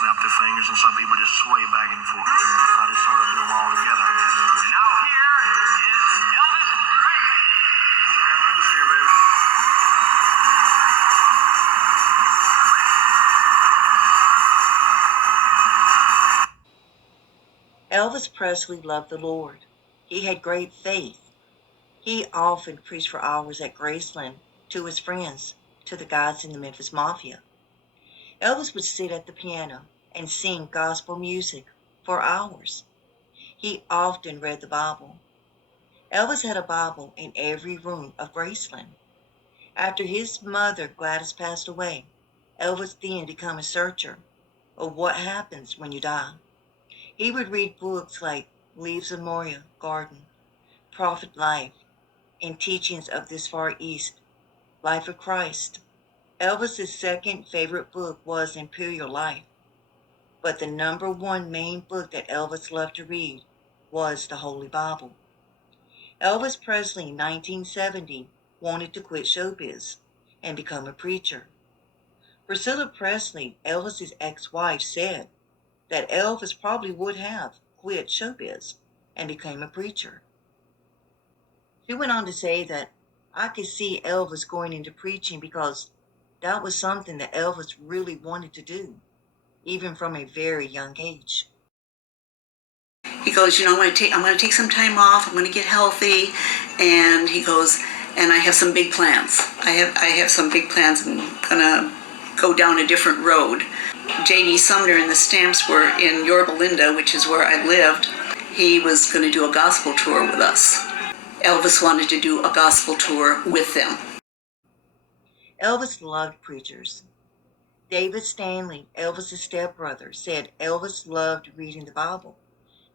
snap their fingers, and some people just sway back and forth. I just sort of do them all together, I guess. And now here is Elvis Presley. Here, baby. Elvis Presley loved the Lord. He had great faith. He often preached for hours at Graceland to his friends, to the guys in the Memphis Mafia. Elvis would sit at the piano and sing gospel music for hours. He often read the Bible. Elvis had a Bible in every room of Graceland. After his mother, Gladys, passed away, Elvis then became a searcher of what happens when you die. He would read books like Leaves of Moria Garden, Prophet Life, and Teachings of This Far East, Life of Christ. Elvis's second favorite book was Imperial Life, but the number one main book that Elvis loved to read was the Holy Bible. Elvis Presley in 1970 wanted to quit showbiz and become a preacher. Priscilla Presley, Elvis's ex-wife, said that Elvis probably would have quit showbiz and became a preacher. She went on to say that I could see Elvis going into preaching because that was something that Elvis really wanted to do, even from a very young age. He goes, I'm going to take some time off. I'm going to get healthy, and he goes, and I have some big plans. I have some big plans. I'm going to go down a different road. J.D. Sumner and the Stamps were in Yorba Linda, which is where I lived. He was going to do a gospel tour with us. Elvis wanted to do a gospel tour with them. Elvis loved preachers. David Stanley, Elvis's stepbrother, said Elvis loved reading the Bible,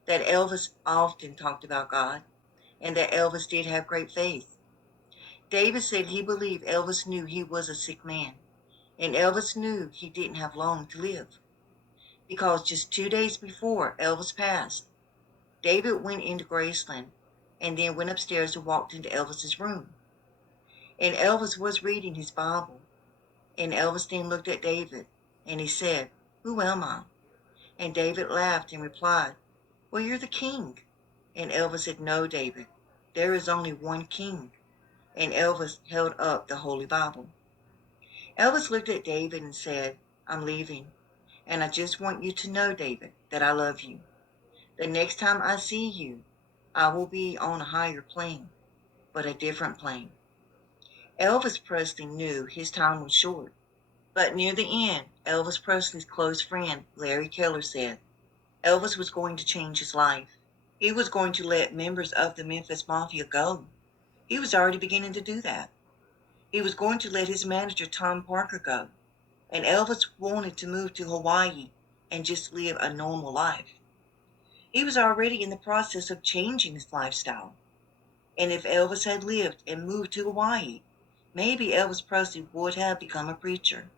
that Elvis often talked about God, and that Elvis did have great faith. David said he believed Elvis knew he was a sick man, and Elvis knew he didn't have long to live. Because just 2 days before Elvis passed, David went into Graceland and then went upstairs and walked into Elvis's room. And Elvis was reading his Bible. And Elvis then looked at David and he said, "Who am I?" And David laughed and replied, "Well, you're the king." And Elvis said, "No, David, there is only one king." And Elvis held up the Holy Bible. Elvis looked at David and said, "I'm leaving. And I just want you to know, David, that I love you. The next time I see you, I will be on a higher plane, but a different plane." Elvis Presley knew his time was short, but near the end, Elvis Presley's close friend, Larry Keller, said Elvis was going to change his life. He was going to let members of the Memphis Mafia go. He was already beginning to do that. He was going to let his manager, Tom Parker, go. And Elvis wanted to move to Hawaii and just live a normal life. He was already in the process of changing his lifestyle. And if Elvis had lived and moved to Hawaii, maybe Elvis Presley would have become a preacher,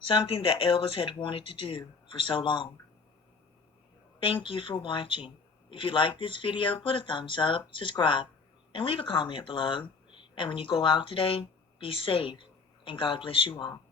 something that Elvis had wanted to do for so long. Thank you for watching. If you like this video, put a thumbs up, subscribe, and leave a comment below. And when you go out today, be safe, and God bless you all.